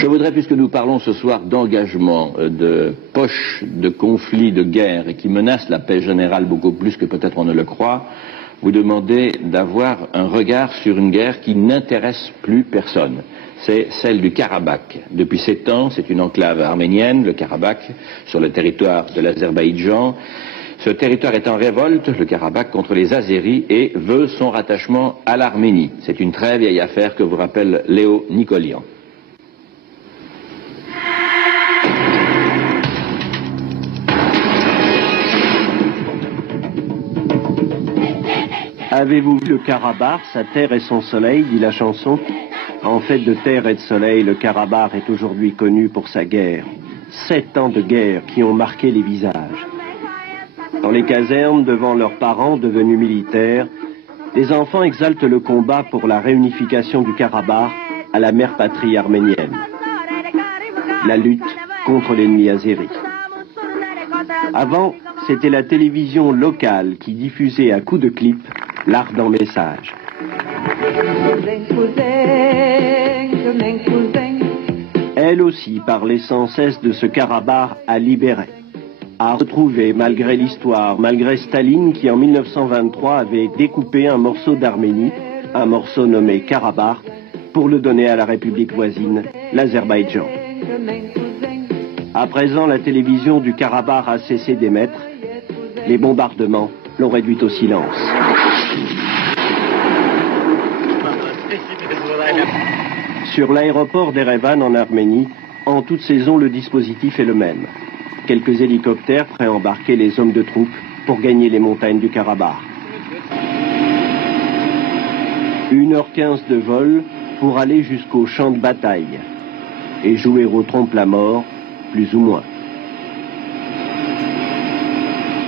Je voudrais, puisque nous parlons ce soir d'engagement, de poche, de conflits, de guerre, et qui menacent la paix générale beaucoup plus que peut-être on ne le croit, vous demander d'avoir un regard sur une guerre qui n'intéresse plus personne. C'est celle du Karabakh. Depuis 7 ans, c'est une enclave arménienne, le Karabakh, sur le territoire de l'Azerbaïdjan. Ce territoire est en révolte, le Karabakh, contre les Azéris et veut son rattachement à l'Arménie. C'est une très vieille affaire que vous rappelle Léo Nicolian. Avez-vous vu le Karabakh, sa terre et son soleil, dit la chanson. En fait de terre et de soleil, le Karabakh est aujourd'hui connu pour sa guerre. 7 ans de guerre qui ont marqué les visages. Dans les casernes, devant leurs parents devenus militaires, les enfants exaltent le combat pour la réunification du Karabakh à la mère patrie arménienne. La lutte contre l'ennemi azéri. Avant, c'était la télévision locale qui diffusait à coups de clip l'ardent message. Elle aussi parlait sans cesse de ce Karabakh à libérer, à retrouver malgré l'histoire, malgré Staline qui en 1923 avait découpé un morceau d'Arménie, un morceau nommé Karabakh, pour le donner à la République voisine, l'Azerbaïdjan. À présent, la télévision du Karabakh a cessé d'émettre. Les bombardements l'ont réduite au silence. Sur l'aéroport d'Erevan en Arménie, en toute saison, le dispositif est le même. Quelques hélicoptères prêts à embarquer les hommes de troupe pour gagner les montagnes du Karabakh. 1h15 de vol pour aller jusqu'au champ de bataille et jouer au trompe-la-mort, plus ou moins.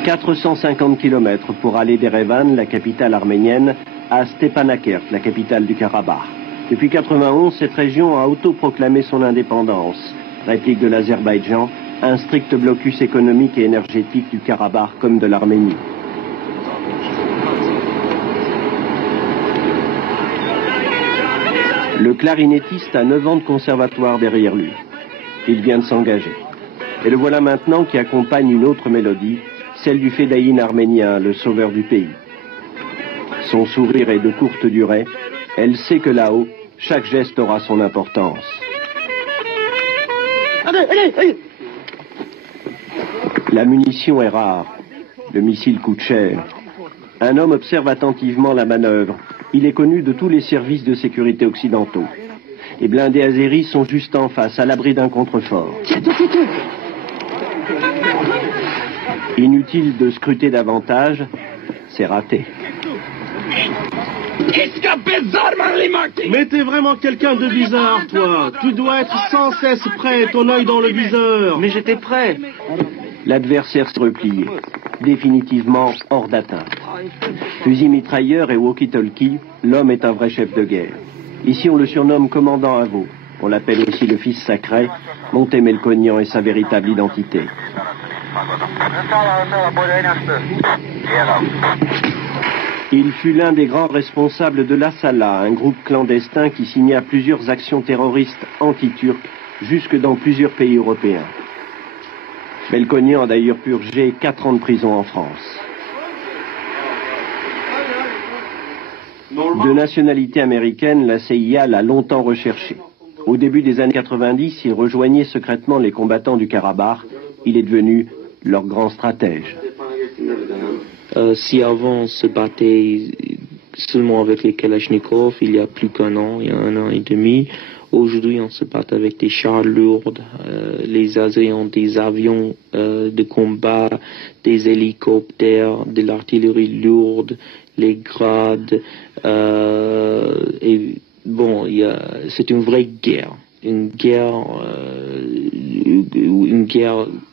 450 km pour aller d'Erevan, la capitale arménienne, à Stepanakert, la capitale du Karabakh. Depuis 1991, cette région a autoproclamé son indépendance, réplique de l'Azerbaïdjan, un strict blocus économique et énergétique du Karabakh comme de l'Arménie. Le clarinettiste a 9 ans de conservatoire derrière lui. Il vient de s'engager. Et le voilà maintenant qui accompagne une autre mélodie, celle du fédéine arménien, le sauveur du pays. Son sourire est de courte durée. Elle sait que là-haut, chaque geste aura son importance. Allez. La munition est rare. Le missile coûte cher. Un homme observe attentivement la manœuvre. Il est connu de tous les services de sécurité occidentaux. Les blindés azéris sont juste en face, à l'abri d'un contrefort. Inutile de scruter davantage, c'est raté. Mais t'es vraiment quelqu'un de bizarre, toi. Tu dois être sans cesse prêt, ton œil dans le viseur. Mais j'étais prêt. L'adversaire s'est replié, définitivement hors d'atteinte. Fusil mitrailleur et walkie-talkie, l'homme est un vrai chef de guerre. Ici, on le surnomme commandant à veau. On l'appelle aussi le fils sacré. Monté Melkonian est sa véritable identité. Il fut l'un des grands responsables de l'Assala, un groupe clandestin qui signa plusieurs actions terroristes anti-turques jusque dans plusieurs pays européens. Melkonian a d'ailleurs purgé 4 ans de prison en France. De nationalité américaine, la CIA l'a longtemps recherché. Au début des années 90, il rejoignait secrètement les combattants du Karabakh. Il est devenu leur grand stratège. Si avant on se battait seulement avec les Kalachnikov, il y a plus qu'un an, il y a 1 an et demi, aujourd'hui on se bat avec des chars lourds, les Azéris ont des avions de combat, des hélicoptères, de l'artillerie lourde, les grades, et bon, c'est une vraie guerre. Une guerre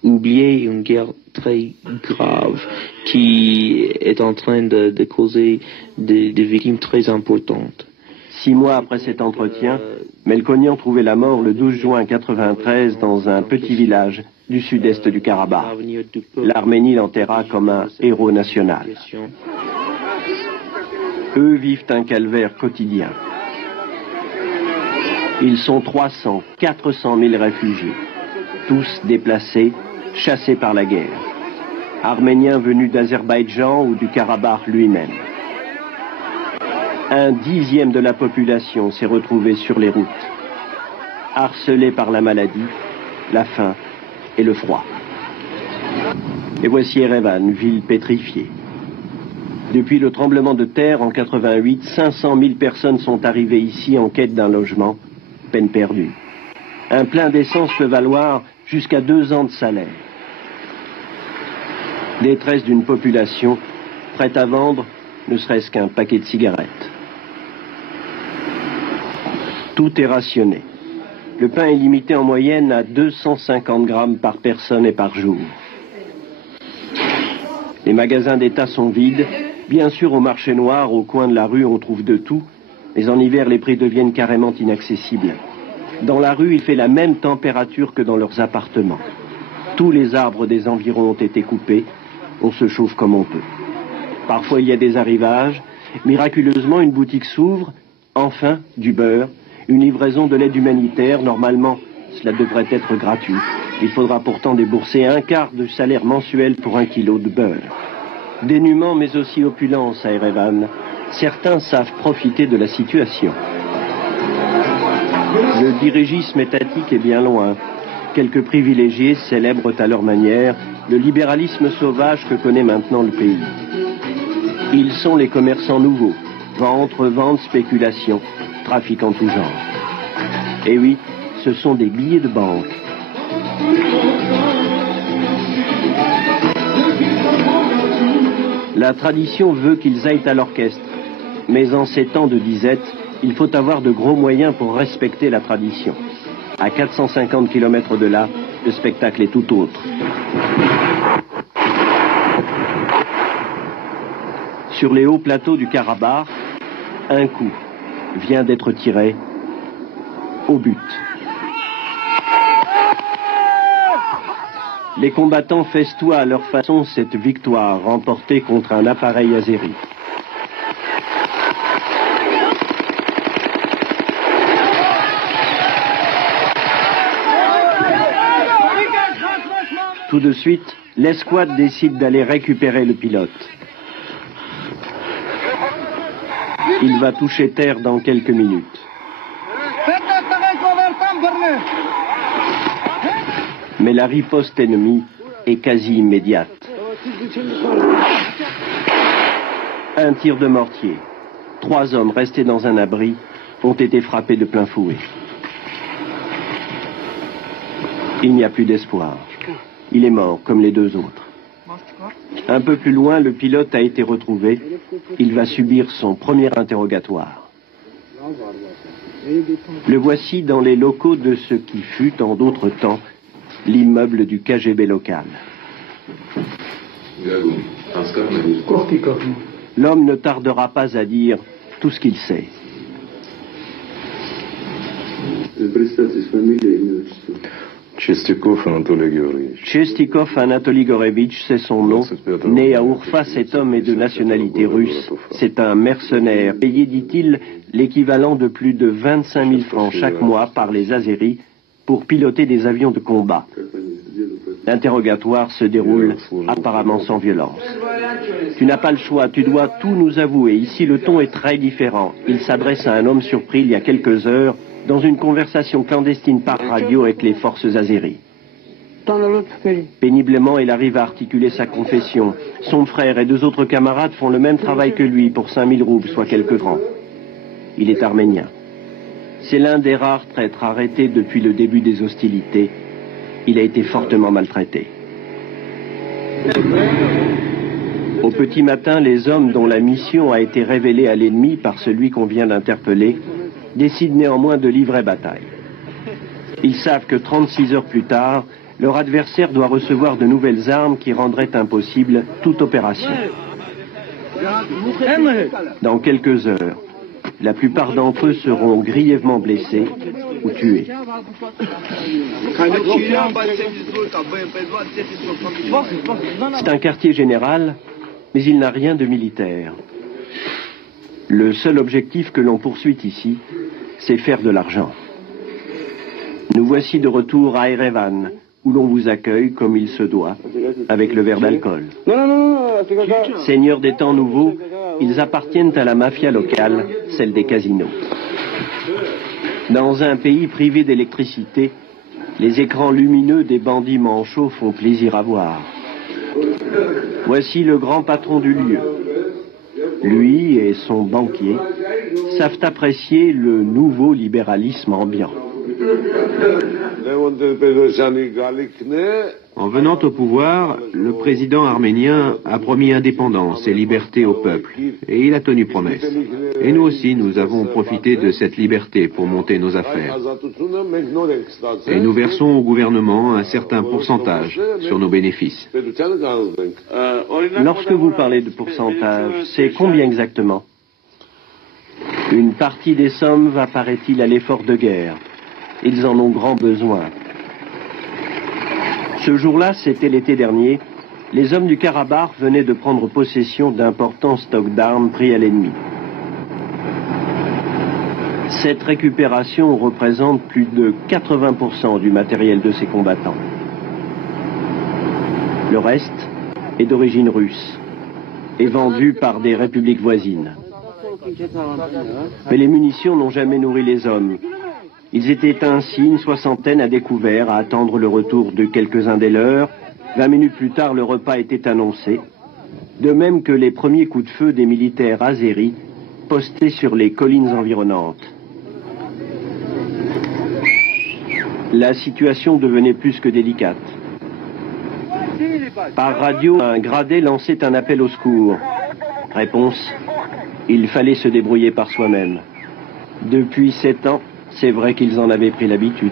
oubliée, une guerre très grave qui est en train de causer des victimes très importantes. 6 mois après cet entretien, Melkonian trouvait la mort le 12 juin 1993 dans un petit village du sud-est du Karabakh. L'Arménie l'enterra comme un héros national. Eux vivent un calvaire quotidien. Ils sont 300, 400 000 réfugiés, tous déplacés, chassés par la guerre. Arméniens venus d'Azerbaïdjan ou du Karabakh lui-même. 1/10 de la population s'est retrouvée sur les routes, harcelée par la maladie, la faim et le froid. Et voici Erevan, ville pétrifiée. Depuis le tremblement de terre en 88, 500 000 personnes sont arrivées ici en quête d'un logement, peine perdue. Un plein d'essence peut valoir jusqu'à 2 ans de salaire. Détresse d'une population prête à vendre ne serait-ce qu'un paquet de cigarettes. Tout est rationné. Le pain est limité en moyenne à 250 grammes par personne et par jour. Les magasins d'État sont vides. Bien sûr, au marché noir, au coin de la rue, on trouve de tout, mais en hiver, les prix deviennent carrément inaccessibles. Dans la rue, il fait la même température que dans leurs appartements. Tous les arbres des environs ont été coupés. On se chauffe comme on peut. Parfois, il y a des arrivages. Miraculeusement, une boutique s'ouvre. Enfin, du beurre. Une livraison de l'aide humanitaire. Normalement, cela devrait être gratuit. Il faudra pourtant débourser 1/4 du salaire mensuel pour 1 kilo de beurre. Dénuement, mais aussi opulence à Erevan. Certains savent profiter de la situation. Le dirigisme étatique est bien loin. Quelques privilégiés célèbrent à leur manière le libéralisme sauvage que connaît maintenant le pays. Ils sont les commerçants nouveaux. Vente, revente, spéculation, trafic en tout genre. Et oui, ce sont des billets de banque. La tradition veut qu'ils aillent à l'orchestre. Mais en ces temps de disette, il faut avoir de gros moyens pour respecter la tradition. À 450 km de là, le spectacle est tout autre. Sur les hauts plateaux du Karabakh, un coup vient d'être tiré au but. Les combattants festoient à leur façon cette victoire remportée contre un appareil azéri. Tout de suite, l'escouade décide d'aller récupérer le pilote. Il va toucher terre dans quelques minutes. Mais la riposte ennemie est quasi immédiate. Un tir de mortier. 3 hommes restés dans un abri ont été frappés de plein fouet. Il n'y a plus d'espoir. Il est mort comme les 2 autres. Un peu plus loin, le pilote a été retrouvé. Il va subir son premier interrogatoire. Le voici dans les locaux de ce qui fut, en d'autres temps, l'immeuble du KGB local. L'homme ne tardera pas à dire tout ce qu'il sait. Chestikov Anatoly Gorevitch, c'est son nom. Né à Urfa, cet homme est de nationalité russe. C'est un mercenaire, payé, dit-il, l'équivalent de plus de 25 000 francs chaque mois par les Azéris pour piloter des avions de combat. L'interrogatoire se déroule apparemment sans violence. Tu n'as pas le choix, tu dois tout nous avouer. Ici, le ton est très différent. Il s'adresse à un homme surpris il y a quelques heures dans une conversation clandestine par radio avec les forces azéries. Péniblement, il arrive à articuler sa confession. Son frère et 2 autres camarades font le même travail que lui pour 5 000 roubles, soit quelques francs. Il est arménien. C'est l'un des rares traîtres arrêtés depuis le début des hostilités. Il a été fortement maltraité. Au petit matin, les hommes dont la mission a été révélée à l'ennemi par celui qu'on vient d'interpeller décident néanmoins de livrer bataille. Ils savent que 36 heures plus tard, leur adversaire doit recevoir de nouvelles armes qui rendraient impossible toute opération. Dans quelques heures, la plupart d'entre eux seront grièvement blessés ou tués. C'est un quartier général, mais il n'a rien de militaire. Le seul objectif que l'on poursuit ici, c'est faire de l'argent. Nous voici de retour à Erevan, où l'on vous accueille comme il se doit, avec le verre d'alcool. Seigneurs des temps nouveaux, ils appartiennent à la mafia locale, celle des casinos. Dans un pays privé d'électricité, les écrans lumineux des bandits manchots font plaisir à voir. Voici le grand patron du lieu. Lui et son banquier savent apprécier le nouveau libéralisme ambiant. En venant au pouvoir, le président arménien a promis indépendance et liberté au peuple, et il a tenu promesse. Et nous aussi, nous avons profité de cette liberté pour monter nos affaires. Et nous versons au gouvernement un certain pourcentage sur nos bénéfices. Lorsque vous parlez de pourcentage, c'est combien exactement? Une partie des sommes va, paraît-il, à l'effort de guerre. Ils en ont grand besoin. Ce jour-là, c'était l'été dernier, les hommes du Karabakh venaient de prendre possession d'importants stocks d'armes pris à l'ennemi. Cette récupération représente plus de 80% du matériel de ces combattants. Le reste est d'origine russe et vendu par des républiques voisines. Mais les munitions n'ont jamais nourri les hommes. Ils étaient ainsi une soixantaine à découvert à attendre le retour de quelques-uns des leurs. 20 minutes plus tard, le repas était annoncé, de même que les premiers coups de feu des militaires azéris postés sur les collines environnantes. La situation devenait plus que délicate. Par radio, un gradé lançait un appel au secours. Réponse, il fallait se débrouiller par soi-même. Depuis 7 ans, c'est vrai qu'ils en avaient pris l'habitude.